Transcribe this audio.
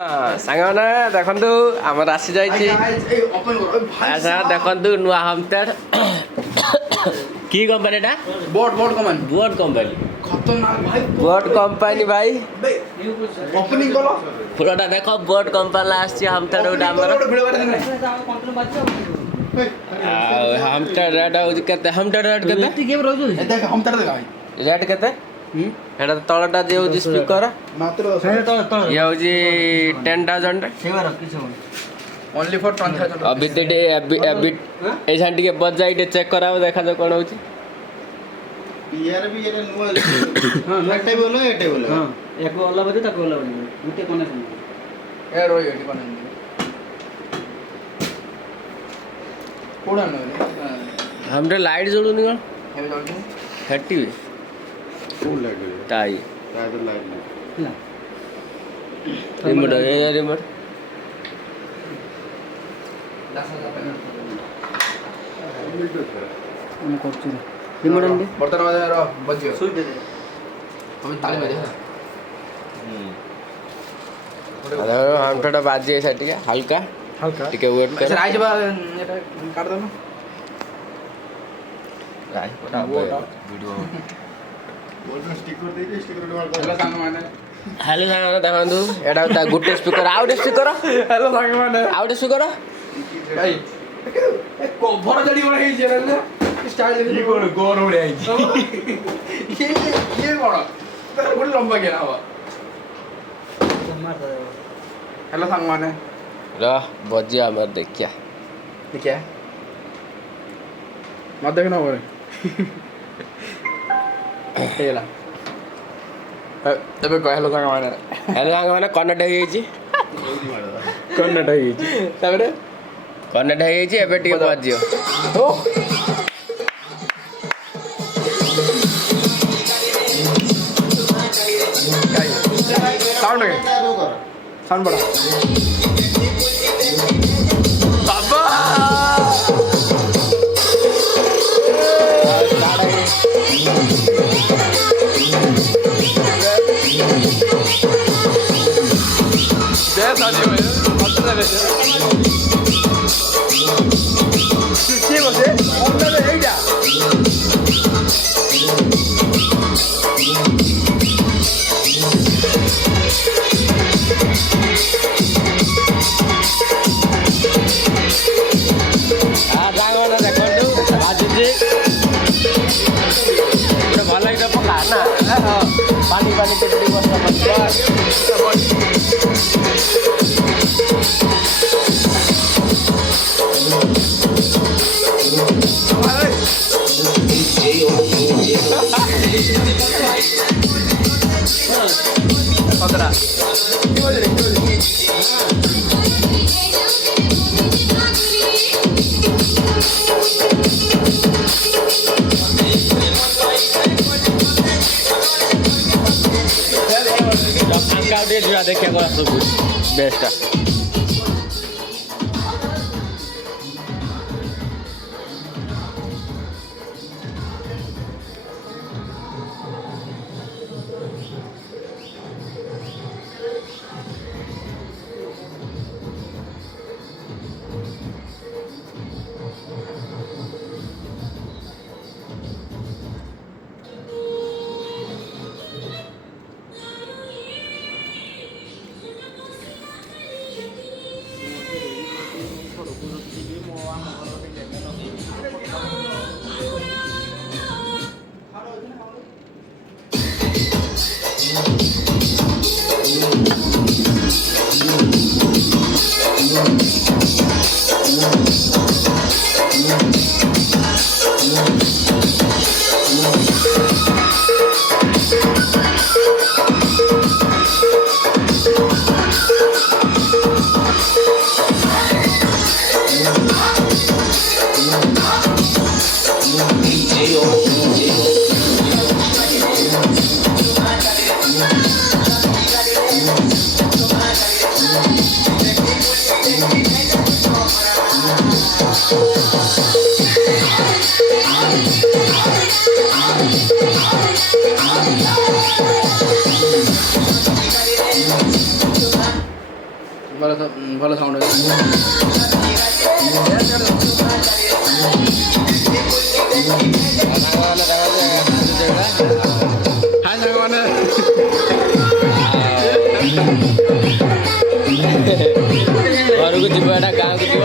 ସାଙ୍ଗମାନେ ଦେଖନ୍ତୁ ଆମର ଆସି ଯାଇଛି। ଆଚ୍ଛା ଦେଖନ୍ତୁ ନୂଆ ହୋମଷ୍ଟେଡ୍ କି କମ୍ପାନୀଟା? ବୋଟ କମ୍ପାନୀ ଭାଇ ପୁରାଟା ଦେଖ ବୋଟ କମ୍ପାନୀ ଆସିଛି ହୋମଷ୍ଟେଡ୍ ଗୋଟେ ଆମର। ଆଉ ହୋମଷ୍ଟେଡ୍ ରେଟ୍ ହେଉଛି କେତେ? ହୋମଷ୍ଟେଡ୍ ରେଟ୍ କେତେ? ରେଟ୍ କେତେ? এটা তলটা যে হচ্ছে স্পিকর ইয়ে হচ্ছে 10,000 only for 10,000 अभी ते ऐसा टिके बजाई टे चेक कराओ देखा जो कोन होची यार भी ये नुआ हां नेक्स्ट टाइम बोलो एटे बोलो हां एक वाला बजे तक वाला बजे गुटे कोने से ए रोय एटी कोने कोडा न हमरे लाइट जळुनी कोन हेवे जळुनी हट्टी फुल लाइट टाई तो लाइट ना रिमोट ये रिमोट हम करछु रिमोट अंडी बर्तन वाला रो बजियो सुई दे हम ताली बजे अरे हम थोड़ा बाजी है ठीक है हल्का ठीक है वेट कर सर आज बा एटा काट दो ना राज पटा वीडियो स्टिकर दे दे स्टिकर हेलो सांग माने हेलो साङମାନେ ଦେଖନ୍ତୁ ଏଟା ତା ଗୋଟେ ସ୍ପିକର ଆଉ ଗୋଟେ ସ୍ପିକର हेलो सांग माने ଆଉ ଗୋଟେ ସ୍ପିକର भाई ए कवर जड़ी बड़ा है जे ना स्टाइल ये कोन गोर उड़े आई ये बड़ा तेरा गुड लंबा गेना हुआ हेलो सांग माने र बजिया हमर देखिया ठीक है मत देखना और हेला तबे कह हेलो सांग माने हेलो साङମାନେ କନେକ୍ଟ ହେଇଯାଇଛି कन्नड है तबे କନେକ୍ଟ ହେଇଯାଇଛି ଏବେ ଟିକେ ବଜିयो ओ साउंड है साउंड बड़ा बाबा दे साथी में अच्छा लगे किसी को से अंदर है क्या ସାଙ୍ଗମାନେ ଦେଖନ୍ତୁ ବାଜୁଛି ଗୋଟେ ଭଲ ଏଇଟା ପକା ନା ପାଣି ପାଣି କେତେ ବର୍ଷା पंद्रह ଫାଙ୍କା ଟିକେ ଯିବା ଦେଖିବାକୁ ଆସନ୍ତୁ ବେଷ୍ଟଟା ଭଲ ସାଉଣ୍ଡ ହାଇ ସାଙ୍ଗମାନେ ଘରକୁ ଯିବ ଏଟା ଗାଁକୁ ଯିବ